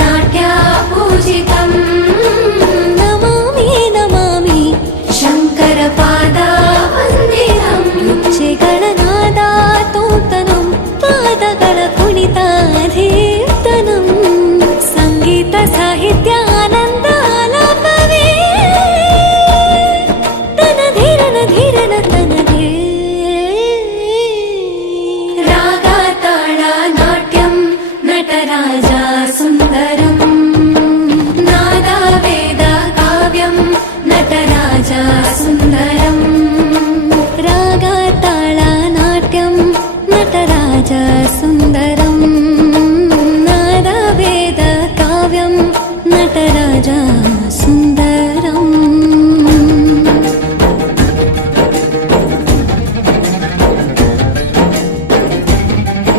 नाट्यापूषितं नमामि नमामि। शङ्कर पादानिरं शिखरनादातोपुणिता दीर्तनं सङ्गीतसाहित्यानन्दान धीरन धीरन रागाताडा नाट्यं नटराजा सु സുന്ദരം രാഗാതാള നാട്യം നടരാജ സുന്ദരം